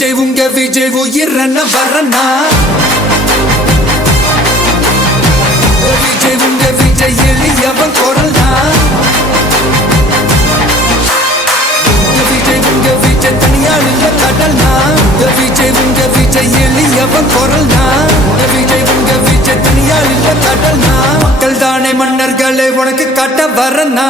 விஜய் உங்க விஜய் உயிரன வரனா விஜய் உங்க விஜய் எளியவன் குரல்னா விஜய் உங்க விஜய் தனியால் இல்ல கடல்னா விஜய் உங்க விஜய் எளியவன் குரல்னா விஜய் உங்க விஜய் தனியால் இல்ல கடல்னா மக்கள் தானே மன்னர்களே உனக்கு காட்ட வரனா